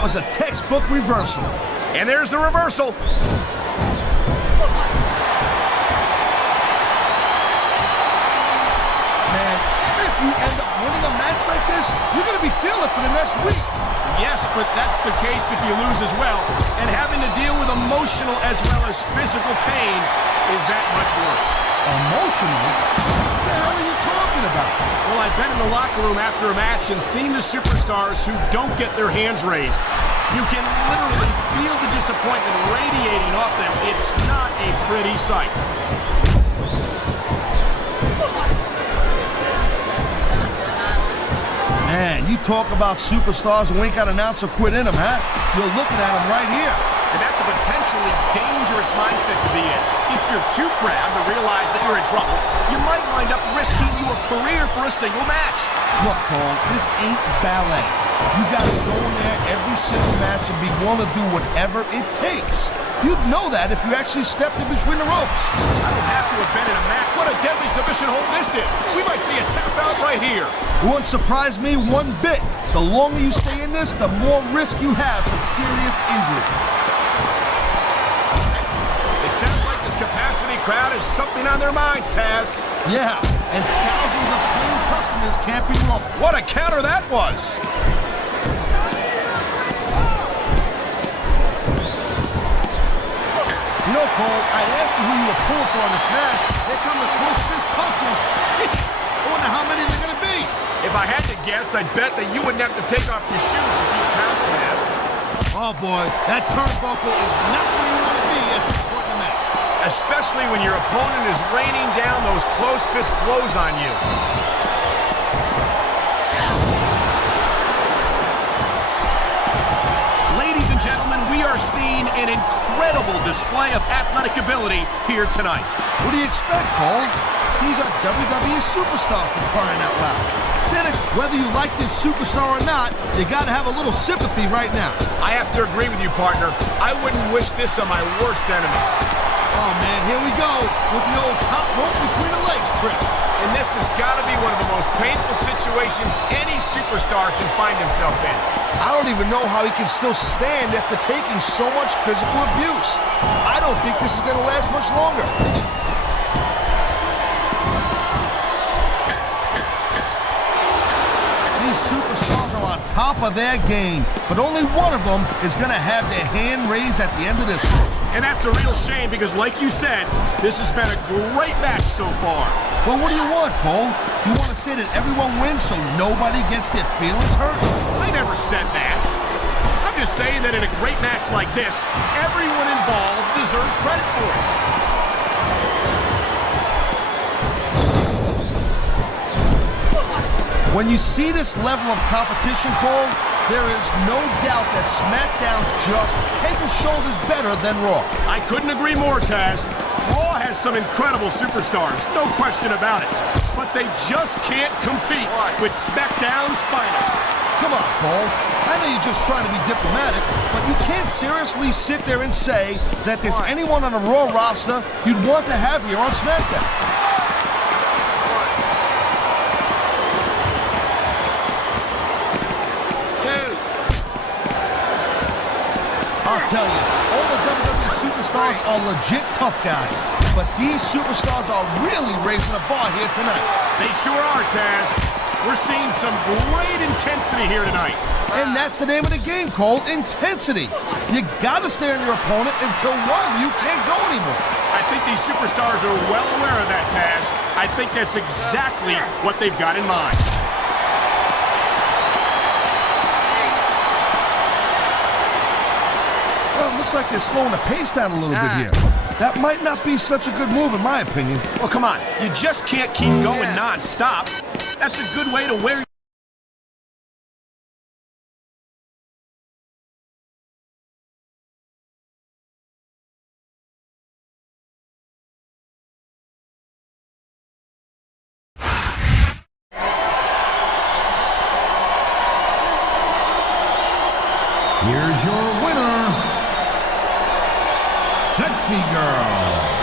That was a textbook reversal. And there's the reversal. Man, even if you end up winning a match like this, you're going to be feeling it for the next week. Yes, but that's the case if you lose as well. And having to deal with emotional as well as physical pain is that much worse. Emotional? What the hell are you talking about? Well, I've been in the locker room after a match and seen the superstars who don't get their hands raised. You can literally feel the disappointment radiating off them. It's not a pretty sight. Man, you talk about superstars who ain't got an ounce of quit in them, huh? You're looking at them right here. And that's a potentially dangerous mindset to be in. If you're too proud to realize that you're in trouble, you might wind up risking your career for a single match. Look, Cole, this ain't ballet. You gotta go in there every single match and be willing to do whatever it takes. You'd know that if you actually stepped in between the ropes. I don't have to have been in a match. What a deadly submission hold this is. We might see a tap out right here. It wouldn't surprise me one bit. The longer you stay in this, the more risk you have for serious injury. It sounds like this capacity crowd has something on their minds, Taz. Yeah, and thousands of paying customers can't be wrong. What a counter that was. You know, Cole, I'd ask you who you were pulling for in this match. Here come the close fist punches. Jeez, I wonder how many they're going to be. If I had to guess, I'd bet that you wouldn't have to take off your shoes to keep count, Taz. Oh, boy, that turnbuckle is not where you want to be at this point in the match. Especially when your opponent is raining down those close fist blows on you. Ladies and gentlemen, we are seeing an incredible display of athletic ability here tonight. What do you expect, Cole? These are WWE superstars for crying out loud. Then, whether you like this superstar or not, you gotta have a little sympathy right now. I have to agree with you, partner. I wouldn't wish this on my worst enemy. Oh, man, here we go with the old top rope between the legs trick. And this has got to be one of the most painful situations any superstar can find himself in. I don't even know how he can still stand after taking so much physical abuse. I don't think this is going to last much longer. These superstars are on top of their game, but only one of them is going to have their hand raised at the end of this one. And that's a real shame because, like you said, this has been a great match so far. Well, what do you want, Cole? You want to say that everyone wins so nobody gets their feelings hurt? I never said that. I'm just saying that in a great match like this, everyone involved deserves credit for it. When you see this level of competition, Cole, there is no doubt that SmackDown's just head and shoulders better than Raw. I couldn't agree more, Taz. Raw has some incredible superstars, no question about it. But they just can't compete with SmackDown's finest. Come on, Cole. I know you're just trying to be diplomatic, but you can't seriously sit there and say that there's anyone on the Raw roster you'd want to have here on SmackDown. I'll tell you, all the WWE superstars are legit tough guys, but these superstars are really raising the bar here tonight. They sure are, Taz. We're seeing some great intensity here tonight. And that's the name of the game, Cole, intensity. You gotta stay on your opponent until one of you can't go anymore. I think these superstars are well aware of that, Taz. I think that's exactly what they've got in mind. Well, it looks like they're slowing the pace down a little bit here. That might not be such a good move, in my opinion. Well, come on. You just can't keep going non-stop. That's a good way to wear. Here's your winner, Sexy Girl.